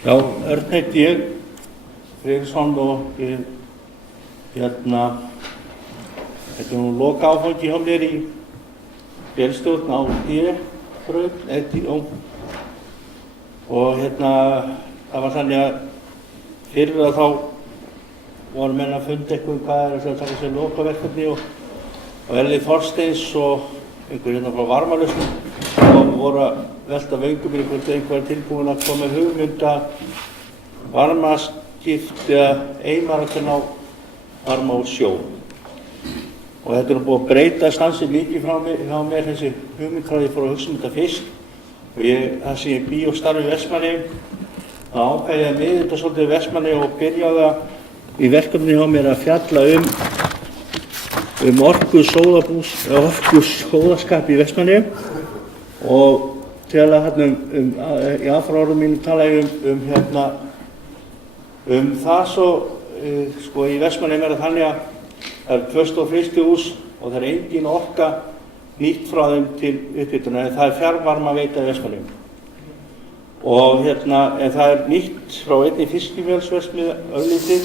Já, Örn heiti ég, Friðriksson og ég, þetta er nú loka áfangi hjá mér í vélstjórn á D-braut, og það var þannig að fyrir að þá voru menn að funda eitthvað hvað að taka sér lokaverkefni og Elli Þorsteins og einhver frá Varmalausnum og voru að velta vöngum í einhver tilbúin að koma með hugmynd að varmaskipti eiginmaratinn á varma úr sjó. Og þetta er búið að breytast ansi mikið hjá mér þessi hugmynd frá því ég fór að hugsa þetta fyrst. Og það sem ég bý og starfi í Vestmannaeyjum, þá ákvað ég að miða þetta svolítið í Vestmannaeyjum og byrjaði í verkefni hjá mér að fjalla orku sóðaskap í Vestmannaeyjum og til að í aðfraárum mínu tala ég það svo í Vestmannaeyjum þannig að það er föst og frystihús og það er engin orka nýtt frá þeim til upphitunar en það er fjarvarmaveita í Vestmannaeyjum. Og en það er nýtt frá einni fiskimjölsverksmiðju örlítið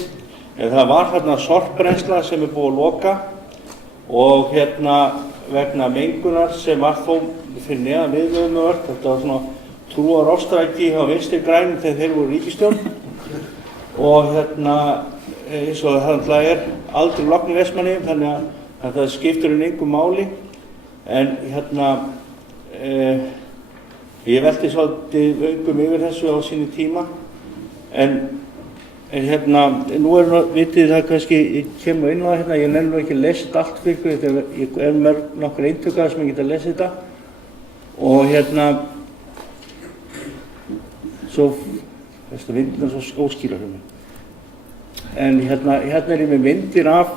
en það var sorpbrennsla sem er búið að loka og vegna mengunar sem var þó fyrir neðan viðvörunarvörp, þetta var svona trúarofstræki hjá Vinstri grænum þegar þeir voru ríkisstjórn og eins og það er aldrei logn í Vestmannaeyjum þannig að það skiptir engu máli en ég velti svolítið vöngum yfir þessu á sínu tíma en nú vitið það kannski, ég kemur inn á það ég nenni ekki að lesa þetta allt fyrir ykkur, ég er með nokkur eintökar sem ég get að lesa þetta og svo, vindina svo óskýrar en er ég með myndir af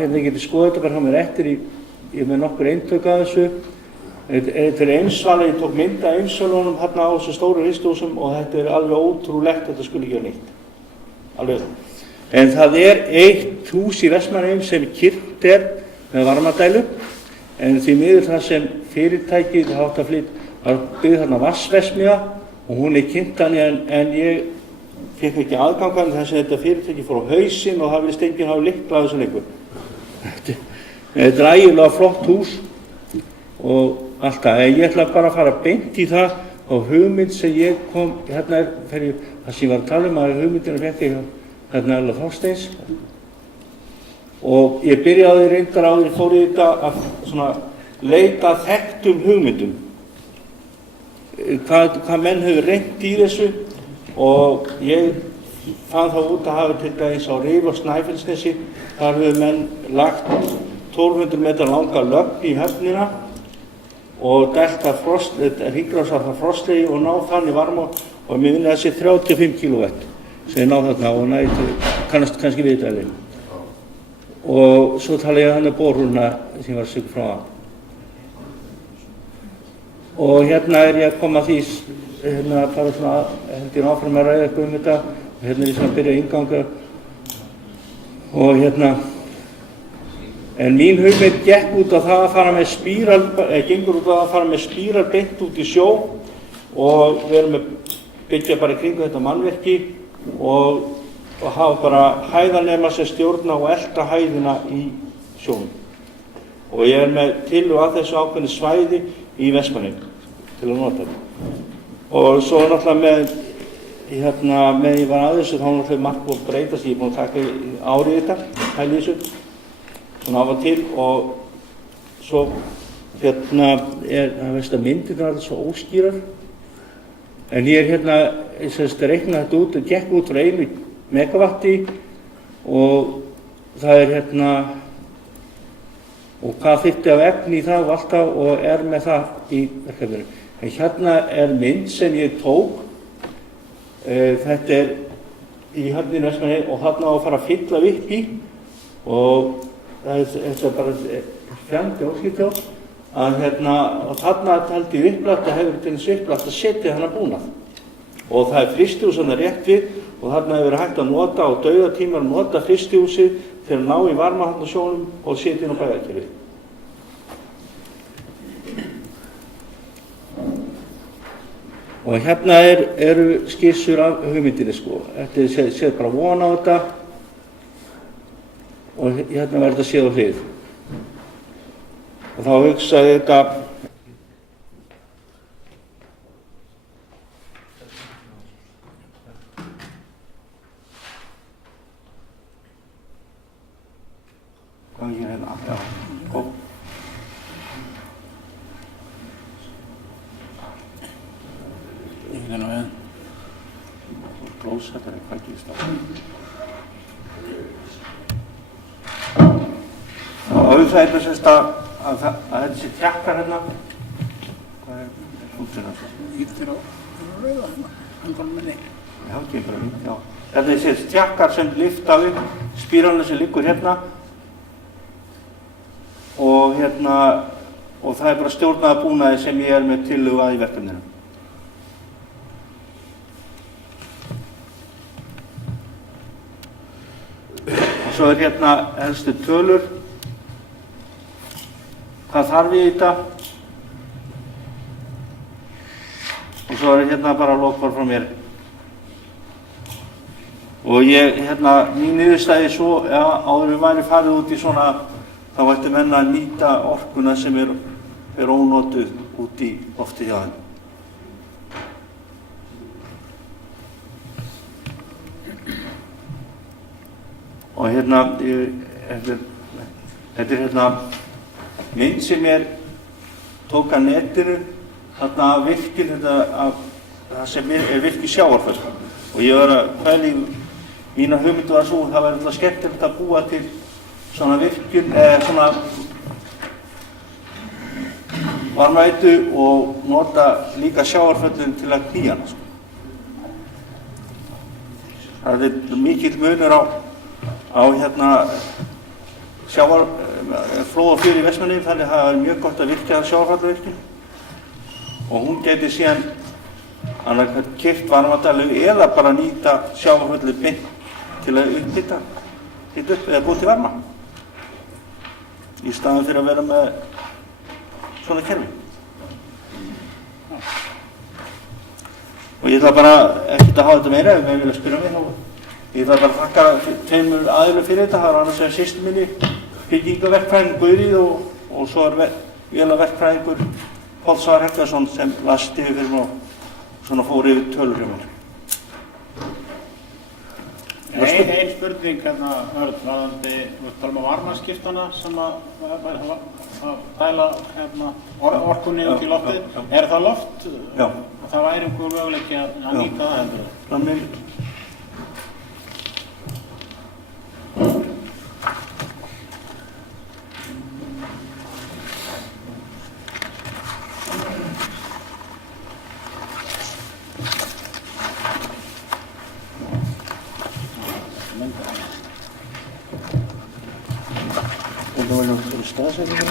ég geti skoðað þetta bara hjá mér eftir, ég er með nokkur eintökar þessu þetta er Einsvala, ég tók mynd af Einsvalunum á þessu stóru frystihúsum og þetta er alveg ótrúlegt, þetta skulle ekki vera nýtt. Alveg. En það er eitt hús í Vestmannaeyjum sem kyrrt með varmadælu en því miður það sem fyrirtækið átt að var byggð vatnsverksmiðja og hún er kynnt þannig en ég fékk ekki aðgang þar sem þetta fyrirtæki fór á hausinn og það virðist enginn hafa lykla á þessu lengur. Þetta er ægilega flott hús og allt það. Ég ætla bara að fara beint í það og hugmynd sem ég kom, það sem ég var að tala að hugmyndina fékk ég Elli Þorsteins og ég byrjaði reyndar á því fór í þetta að leita þekktum hugmyndum hvað menn hefur reynt í þessu og ég fann þá út að hafa til dæmis á Rif og Snæfellsnesi þar hefur menn lagt 1200 metra langa lögn í höfnina og dælt hringrásar frá Frostlegi og ná þannig varma og mér finnir þessi 35 kW sem ég ná þarna og kannski við þetta og svo tala ég borhóluna sem var sigur frá og er ég að koma að því bara held ég áfram að ræða eitthvað þetta og er ég að byrja að innganga og en mín hugmynd gekk út á það að fara með gengur út á það að fara með spíral beint út í sjó og við erum að byggja bara í kringu þetta mannverki og hafa bara hæðarnema sem stjórna og elta hæðina í sjónum. Og ég er með tillögu að þessu ákveðnu svæði í Vestmannaeyjum til að nota þetta. Og svo náttúrulega með ég var að þessu þá náttúrulega margt búið að breytast, ég er búin að taka árið þetta, hæli þessu. Svona af og til og svo myndirnar alltaf svo óskýrar en ég er reiknað þetta út og gekk út frá 1 megavatti og það og hvað þyrfti af efni í það og alltaf og er með það í verkefninu. En er mynd sem ég tók þetta er í höfninu Vestmannaeyjum og þarna á að fara að fylla upp í og þetta er bara fjandi óskýrtjó að og þarna held ég upplætt að hefur til þessu upplætt að setja þennan búnað og það er frystihús rétt við og þarna hefur verið hægt að nota á dauðatímar nota frystihúsið til að ná í varmavatnasjónum og setja inn á bæjarkerfið. Og hérna eru skissur af hugmyndinni sko. Þetta séð bara von á þetta og hérna verður þetta séð á hlið. Og þá hugsaði þetta hvað er hérna? Já, kom. Hérna við. Blóðsættar hvað gerist það? Og auðvitað þetta sérst að þetta sé tjakkar hérna. Hvað funksin það? Ítir á rauða hérna, handan minni. Já, ekki bara hýtt, já. Þetta er sérst tjakkar sem lyfta upp, spíralinn sem liggur hérna. Og það bara stjórnaða búnaði sem ég með tillögu að í verkefninu. Og svo hérna helstu tölur, hvað þarf í þetta, og svo hérna bara lokvar frá mér. Og ég, mín niðurstaði svo, já, áður við væri farið út í svona, þá ætti menn að nýta orkuna sem ónotuð út í loftið hjá þeim. Og þetta er mynd sem ég tók að netinu, þarna af virkjun, það sem virkjun sjávarföll. Og ég var að pæla í mína hugmyndu var svo, það væri alltaf skemmtilegt að búa til svona virkjun, svona varmaveitu og nota líka sjávarföllin til að knýja hana. Það er mikill munur á flóð og fjör í Vestmannaeyjum, þannig að það er mjög gott að virkja sjávarfallavirkjun. Og hún gæti síðan annað keypt varmadælu eða bara nýta sjávarföllin beint til að hita upp eða búið til varma. Í staðinn fyrir að vera með svona kerfi. Og ég ætla bara ekkert að hafa þetta meira ef við vilja spyrja mig. Ég ætla bara að þakka tveimur aðilum fyrir þetta. Það annars vegar systur minni, byggingaverkfræðingur Guðríð og svo vélaverkfræðingur Páll Svavar Helgason sem las yfir fyrir mig og svona fór yfir tölur hjá mér. Ein spurning varðandi, við talum varmaskiptana sem að dæla orkunni út í loftið. Er það loft? Já. Það væri einhver möguleiki að nýta það heldur? Það er mögulegt. Og það var náttúrulega staðsetningar.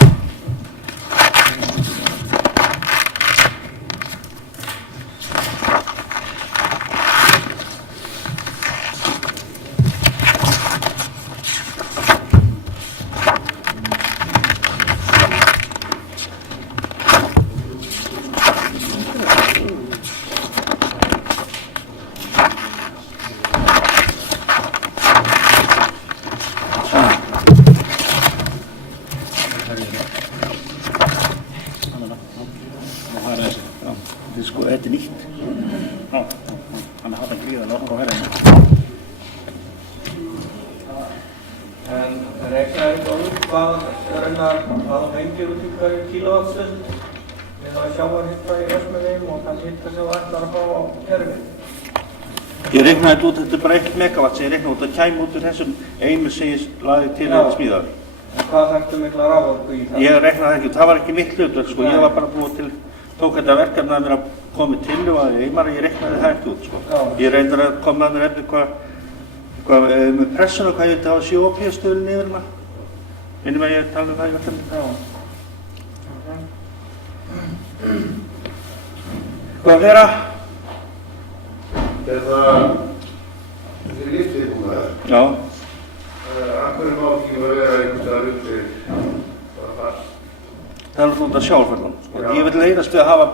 Þetta er nýtt. Já, þannig að það gríðarlega okkur á herðinu. En reiknaði eitthvað út hvað fengir út í hverju kílóvattstund við að sjávarhita í Vestmannaeyjum og þann hita sem þú ætlar að fá á kerfi? Ég reiknaði þetta út, þetta er bara 1 megawatt sem ég reiknaði út, það kæmi út úr þessum einu sem ég lagði til að smíða. En hvað þarftu mikla raforku í það? Ég reiknaði ekki, það var ekki mitt hlutverk sko, ég var bara búið til, tók þetta verkefni að vera komið til og að ég reiknaði það ekki út sko. Ég reyndar að koma að mér eftir hvað með pressuna, hvað ég veit að hafa sjópíðastöðunni yfir hana. Minnum að ég tala um það í verkefni. Hvað vera? Er það þessi liftið búið það? Já. Af hverju má ekki vera einhvers staðar undir bara fast? Það er náttúrulega sjávarföllunum sko. Ég vil leiðast við að hafa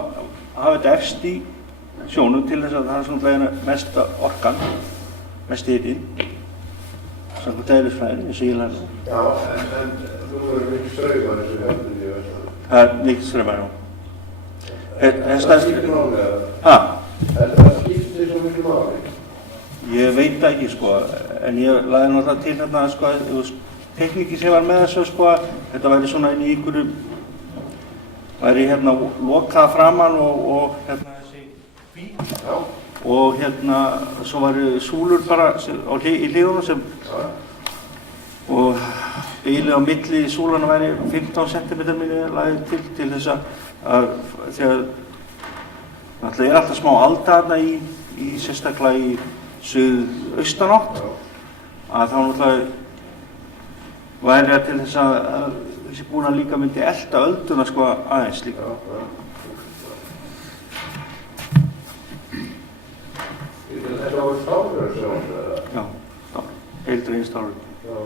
þetta efst í sjónum til þess að það er svona mesta orkan, mest hitinn, samkvæmt eðlisfræðinni, eins og ég lærði. Já, en þú verður mikið straumar eins og hérna í Vestmannaeyjum. Það er mikið straumar, já. Það skiptir máli eða? Ha? Það skiptir svo mikið máli? Ég veit það ekki, sko, en ég lagði náttúrulega til hérna, sko, tekníki sem var með þessu, sko, þetta væri svona inn í einhverju, væri hérna lokað framan og hérna þessi bíl. Já. Og hérna, svo væri súlur bara í hliðunum sem, og bilið á milli súlana væri 15 cm minni lagði til þess að þegar, náttúrulega er alltaf smá alda þarna í sérstaklega í suðaustanátt, að þá náttúrulega væri það til þess að þessi búna líka myndi elta ölduna sko aðeins líka. Þetta var stálur sem var það? Já, stálur, heildrein stálur. Já.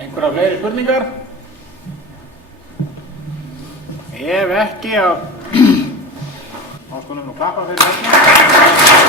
Einhverja fleiri spurningar? Ef ekki, þá skulum við klappa fyrir þetta.